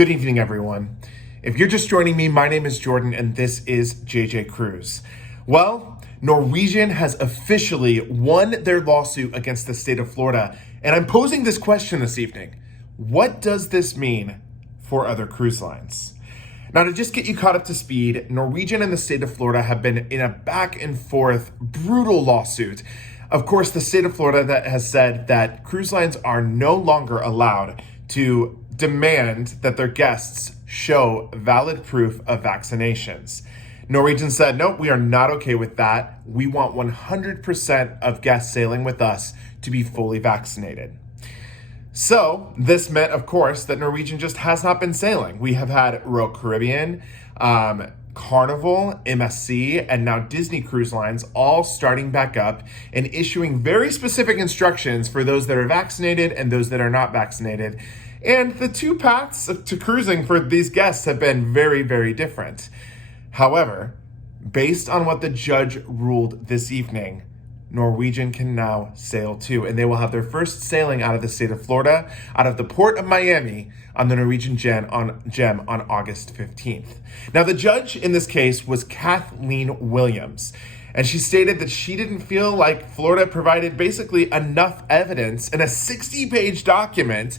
Good evening, everyone. If you're just joining me, my name is Jordan, and this is JJ Cruise. Well, Norwegian has officially won their lawsuit against the state of Florida, and I'm posing this question this evening. What does this mean for other cruise lines? Now, to just get you caught up to speed, Norwegian and the state of Florida have been in a back and forth, brutal lawsuit. Of course, the state of Florida that has said that cruise lines are no longer allowed to demand that their guests show valid proof of vaccinations. Norwegian said, nope, we are not okay with that. We want 100% of guests sailing with us to be fully vaccinated. So this meant, of course, that Norwegian just has not been sailing. We have had Royal Caribbean, Carnival, MSC, and now Disney Cruise Lines all starting back up and issuing very specific instructions for those that are vaccinated and those that are not vaccinated. And the two paths to cruising for these guests have been very, very different. However, based on what the judge ruled this evening, Norwegian can now sail too, and they will have their first sailing out of the state of Florida, out of the port of Miami, on the Norwegian Gem on August 15th. Now, the judge in this case was Kathleen Williams, and she stated that she didn't feel like Florida provided basically enough evidence in a 60-page document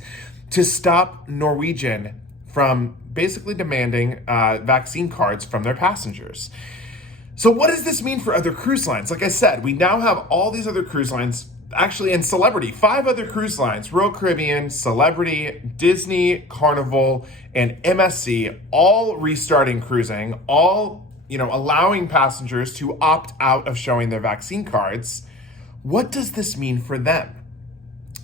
to stop Norwegian from basically demanding vaccine cards from their passengers. So what does this mean for other cruise lines? Like I said, we now have all these other cruise lines, actually, and Celebrity, 5 other cruise lines, Royal Caribbean, Celebrity, Disney, Carnival, and MSC, all restarting cruising, all, allowing passengers to opt out of showing their vaccine cards. What does this mean for them?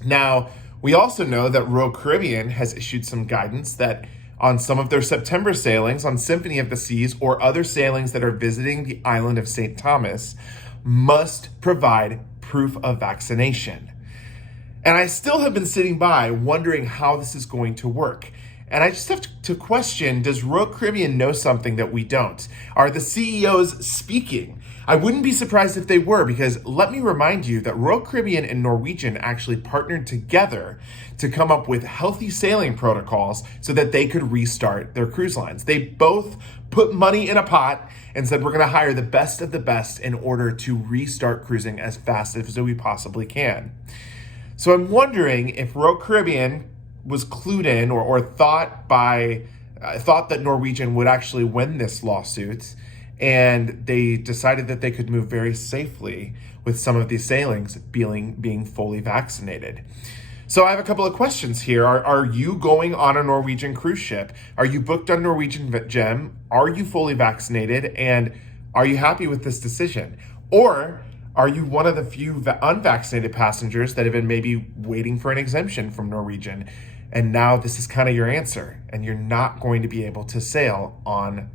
Now, we also know that Royal Caribbean has issued some guidance that on some of their September sailings on Symphony of the Seas or other sailings that are visiting the island of St. Thomas must provide proof of vaccination. And I still have been sitting by wondering how this is going to work. And I just have to question, does Royal Caribbean know something that we don't? Are the CEOs speaking? I wouldn't be surprised if they were, because let me remind you that Royal Caribbean and Norwegian actually partnered together to come up with healthy sailing protocols so that they could restart their cruise lines. They both put money in a pot and said, we're going to hire the best of the best in order to restart cruising as fast as we possibly can. So I'm wondering if Royal Caribbean was clued in or thought that Norwegian would actually win this lawsuit, and they decided that they could move very safely with some of these sailings being fully vaccinated. So I have a couple of questions here. Are you going on a Norwegian cruise ship? Are you booked on Norwegian Gem? Are you fully vaccinated? And are you happy with this decision? Or are you one of the few unvaccinated passengers that have been maybe waiting for an exemption from Norwegian? And now this is kind of your answer, and you're not going to be able to sail on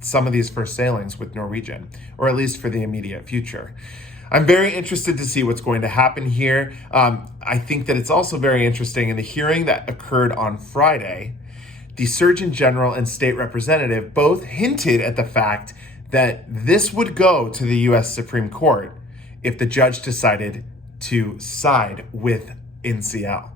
some of these first sailings with Norwegian, or at least for the immediate future. I'm very interested to see what's going to happen here. I think that it's also very interesting in the hearing that occurred on Friday, the Surgeon General and state representative both hinted at the fact that this would go to the U.S. Supreme Court if the judge decided to side with NCL.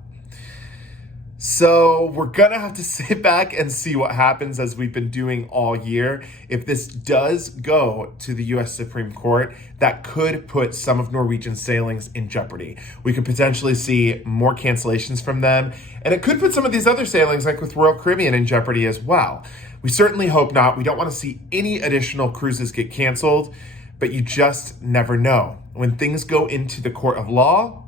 So we're going to have to sit back and see what happens, as we've been doing all year. If this does go to the U.S. Supreme Court, that could put some of Norwegian sailings in jeopardy. We could potentially see more cancellations from them, and it could put some of these other sailings, like with Royal Caribbean, in jeopardy as well. We certainly hope not. We don't want to see any additional cruises get canceled, but you just never know. When things go into the court of law,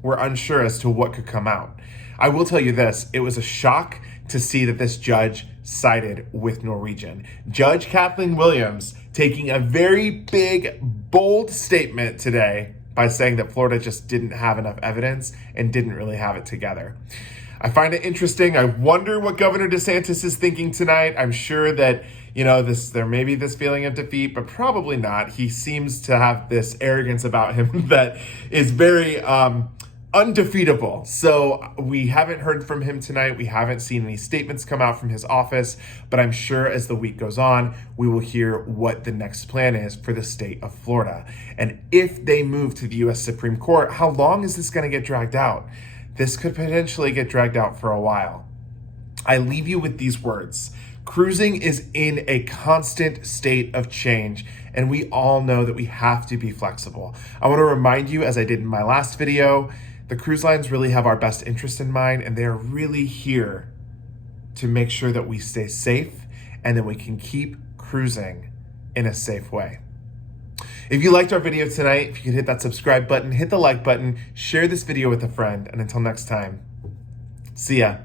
we're unsure as to what could come out. I will tell you this, it was a shock to see that this judge sided with Norwegian. Judge Kathleen Williams taking a very big, bold statement today by saying that Florida just didn't have enough evidence and didn't really have it together. I find it interesting. I wonder what Governor DeSantis is thinking tonight. I'm sure that, there may be this feeling of defeat, but probably not. He seems to have this arrogance about him that is very undefeatable. So we haven't heard from him tonight. We haven't seen any statements come out from his office, but I'm sure as the week goes on, we will hear what the next plan is for the state of Florida. And if they move to the U.S. Supreme Court, how long is this going to get dragged out? This could potentially get dragged out for a while. I leave you with these words. Cruising is in a constant state of change, and we all know that we have to be flexible. I want to remind you, as I did in my last video, the cruise lines really have our best interest in mind, and they are really here to make sure that we stay safe and that we can keep cruising in a safe way. If you liked our video tonight, if you could hit that subscribe button, hit the like button, share this video with a friend, and until next time, see ya.